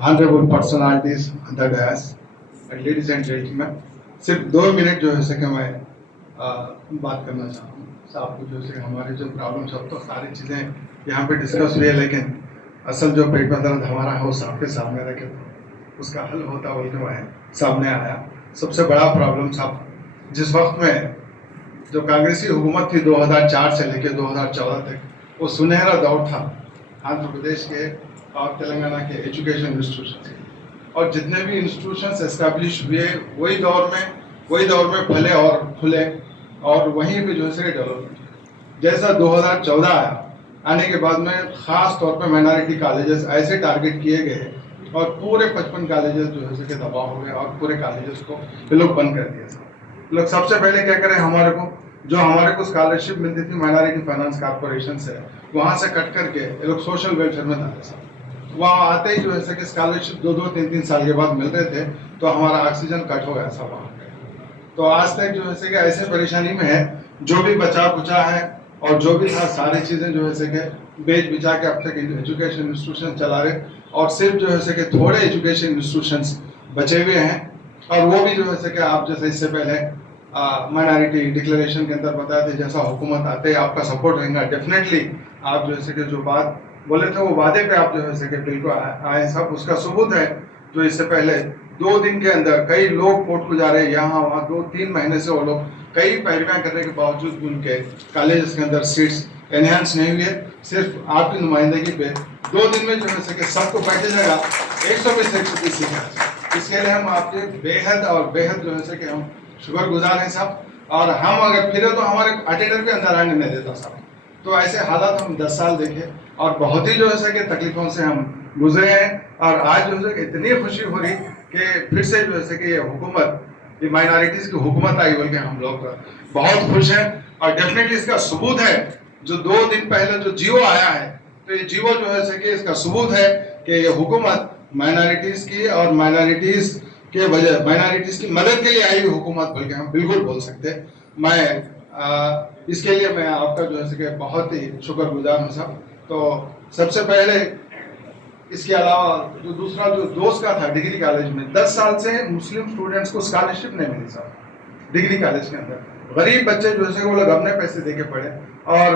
honorable personalities on the dais, and ladies and gentlemen, सिर्फ 2 minute जो है सके मैं बात करना चाहता हूँ। साहब को जो है हमारे जो प्रॉब्लम सब तो सारी चीज़ें यहाँ पे डिस्कस हुई है, लेकिन असल जो पेट में दर्द हमारा है वो साहब के सामने रखे तो उसका हल होता बोल के मैं सामने आया। सबसे बड़ा प्रॉब्लम साहब, जिस वक्त में जो कांग्रेसी हुकूमत थी 2004 से लेकर 2014 तक, वो सुनहरा दौर था आंध्र प्रदेश के और तेलंगाना के एजुकेशन इंस्टीट्यूशन के, और जितने भी इंस्टीट्यूशंस एस्टेब्लिश हुए वही दौर में फले और खुले, और वहीं पे जो है डेवलपमेंट जैसा 2014 आया, आने के बाद में खास तौर पे माइनॉरिटी कॉलेजेस ऐसे टारगेट किए गए और पूरे 55 कॉलेजेस जो है सके दबाव हो गए और पूरे कॉलेजेस को ये लोग बंद कर दिया। लोग सबसे पहले क्या करें, हमारे को स्कॉलरशिप मिलती थी माइनॉरिटी फाइनेंस कॉर्पोरेशन से, वहाँ से कट करके ये लोग सोशल वेलफेयर में डाले साहब। वहाँ आते ही जो है सके स्कॉलरशिप 2-2, 3-3 साल के बाद मिल रहे थे, तो हमारा ऑक्सीजन कट हो गया सब वहाँ पे। तो आज तक जो है सके ऐसे परेशानी में है, जो भी बचा कुचा है और जो भी था सारी चीज़ें जो है सके बेच बिचा के अब तक एजुकेशन इंस्टीट्यूशन चला रहे, और सिर्फ जो है सके थोड़े एजुकेशन इंस्टीट्यूशंस बचे हुए हैं, और वो भी जो है सके आप जैसे इससे पहले माइनॉरिटी डिक्लेरेशन के अंदर बताए थे, जैसा हुकूमत आते आपका सपोर्ट रहेगा डेफिनेटली। आप जो है सके जो बात बोले थे वो वादे पे आप जो है सके बिल्कुल आए सब, उसका सबूत है जो इससे पहले 2 दिन के अंदर कई लोग कोर्ट को जा रहे हैं, यहाँ वहाँ 2-3 महीने से वो लोग कई पैरवियाँ करने के बावजूद भी उनके कॉलेज के अंदर सीट्स एनहांस नहीं हुए। सिर्फ आपकी नुमाइंदगी पे 2 दिन में जो है सके सबको बैठे जाएगा 120-130 सीटें। इसके लिए हम आपके बेहद जो है सके हम शुक्रगुजार हैं साहब, और हम अगर फिरे तो हमारे अटेंडर भी अंदर आने नहीं देता साहब। तो ऐसे हालात हम 10 साल देखे और बहुत ही जो है सके तकलीफों से हम गुजरे हैं, और आज जो है इतनी खुशी हो रही कि फिर से जो है सके ये हुकूमत, ये माइनॉरिटीज की हुकूमत आई बोल के हम लोग बहुत खुश हैं। और डेफिनेटली इसका सबूत है जो 2 दिन पहले जो जियो आया है, तो ये जियो जो है सके इसका सबूत है कि ये हुकूमत माइनॉरिटीज की और माइनॉरिटीज की मदद के लिए आई हुई हुकूमत बोल के हम बिल्कुल बोल सकते हैं। इसके लिए मैं आपका जो है सके बहुत ही शुक्रगुजार हूँ साहब। तो सबसे पहले इसके अलावा जो दूसरा जो दोस्त का था डिग्री कॉलेज में 10 साल से मुस्लिम स्टूडेंट्स को स्कॉलरशिप नहीं मिली साहब। डिग्री कॉलेज के अंदर गरीब बच्चे जो है वो लोग अपने पैसे दे के पढ़े, और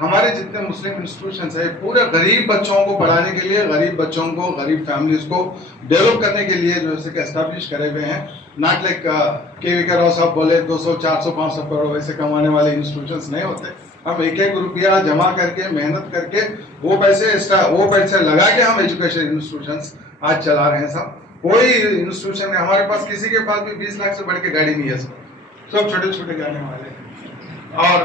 हमारे जितने मुस्लिम इंस्टीट्यूशंस है पूरे गरीब बच्चों को पढ़ाने के लिए, गरीब फैमिलीज को डेवलप करने के लिए जो है एस्टेब्लिश करे हुए हैं। नॉट लाइक के वी राव साहब बोले 200, 400, 500 करोड़ वैसे कमाने वाले इंस्टीट्यूशंस नहीं होते। हम एक एक रुपया जमा करके मेहनत करके वो पैसे लगा के हम एजुकेशन इंस्टीट्यूशंस आज चला रहे हैं साहब। कोई इंस्टीट्यूशन हमारे पास किसी के पास भी 20 लाख से बढ़ के गाड़ी नहीं है सब छोटे छोटे गाने वाले। और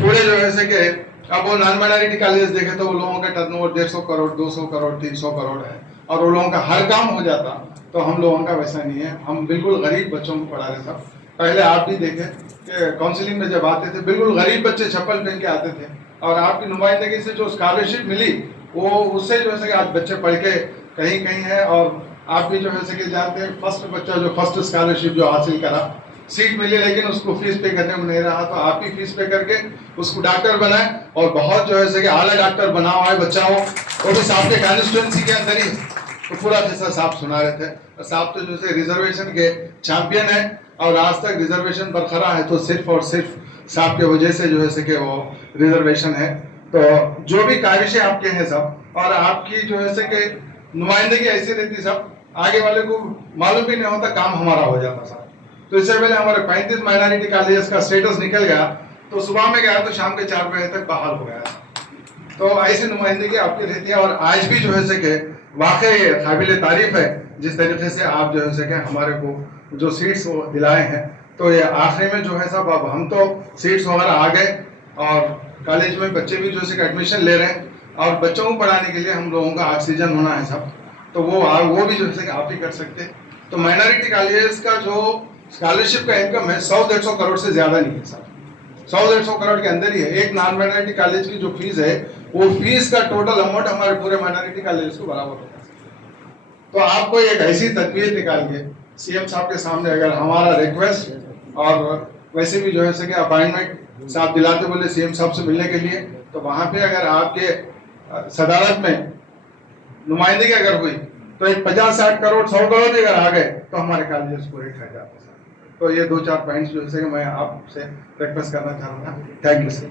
थोड़े जो है सके अब वो नॉन माइनॉरिटी कॉलेज देखे तो वो लोगों का टर्नओवर 150 करोड़, 200 करोड़, 300 करोड़ है, और वो लोगों का हर काम हो जाता। तो हम लोगों का वैसा नहीं है, हम बिल्कुल गरीब बच्चों को पढ़ा रहे साहब। पहले आप भी देखे कि काउंसलिंग में जब आते थे बिल्कुल गरीब बच्चे चप्पल पहन के आते थे, और आपकी नुमाइंदगी से जो स्कॉलरशिप मिली वो उससे जो है आज बच्चे पढ़ के कहीं कहीं है। और आप भी जो है सके जानते हैं फर्स्ट बच्चा जो फर्स्ट स्कॉलरशिप जो हासिल करा, सीट मिली लेकिन उसको फीस पे करने में नहीं रहा, तो आप ही फीस पे करके उसको डॉक्टर बनाए, और बहुत जो है सके आला डॉक्टर बना हुआ है बच्चा हो, वो भी साहब के कॉन्स्टिट्यूएंसी के अंदर ही। तो पूरा किस्सा साहब सुना रहे थे, और साहब तो जो है रिजर्वेशन के चैंपियन है, और आज तक रिजर्वेशन बरकरार है तो सिर्फ और सिर्फ साहब के वजह से जो है सके वो रिजर्वेशन है। तो जो भी काविशें आपके हैं सब, और आपकी जो है सके नुमाइंदगी ऐसी रहती सब, आगे वाले को मालूम भी नहीं होता काम हमारा हो जाता साहब। तो इससे पहले हमारे 35 माइनॉरिटी कॉलेजेस का स्टेटस निकल गया, तो सुबह में गया तो शाम के 4 बजे तक बहाल हो गया। तो ऐसी नुमाइंदगी आपकी रहती है, और आज भी जो है सके वाकई काबिल तारीफ है जिस तरीके से आप जो है सके हमारे को जो सीट्स दिलाए हैं। तो ये आखिरी में जो है साहब अब हम तो सीट्स वगैरह आ गए, और कॉलेज में बच्चे भी जो है एडमिशन ले रहे हैं, और बच्चों को पढ़ाने के लिए हम लोगों का ऑक्सीजन होना है साहब, तो वो भी जो है आप ही कर सकते हैं। तो माइनॉरिटी कॉलेज का जो स्कॉलरशिप का इनकम है 100-150 करोड़ से ज्यादा नहीं है साहब, 100-150 करोड़ के अंदर ही है। एक नॉन माइनॉरिटी कॉलेज की जो फीस है वो फीस का टोटल अमाउंट हमारे पूरे माइनॉरिटी कॉलेज को बराबर होता है। तो आपको एक ऐसी तदबीर निकाल के सीएम साहब के सामने अगर हमारा रिक्वेस्ट, और वैसे भी जो है सके अपॉइंटमेंट साहब दिलाते बोले सीएम साहब से मिलने के लिए, तो वहां पे अगर आपके सदारत में नुमाइंदगी अगर हुई तो एक 50-60 करोड़ 100 करोड़ भी अगर आ गए तो हमारे कॉलेजेस पूरे ठहर जाते सर। तो ये 2-4 पॉइंट्स जो है मैं आपसे रिक्वेस्ट करना चाह रहा था। Thank you sir.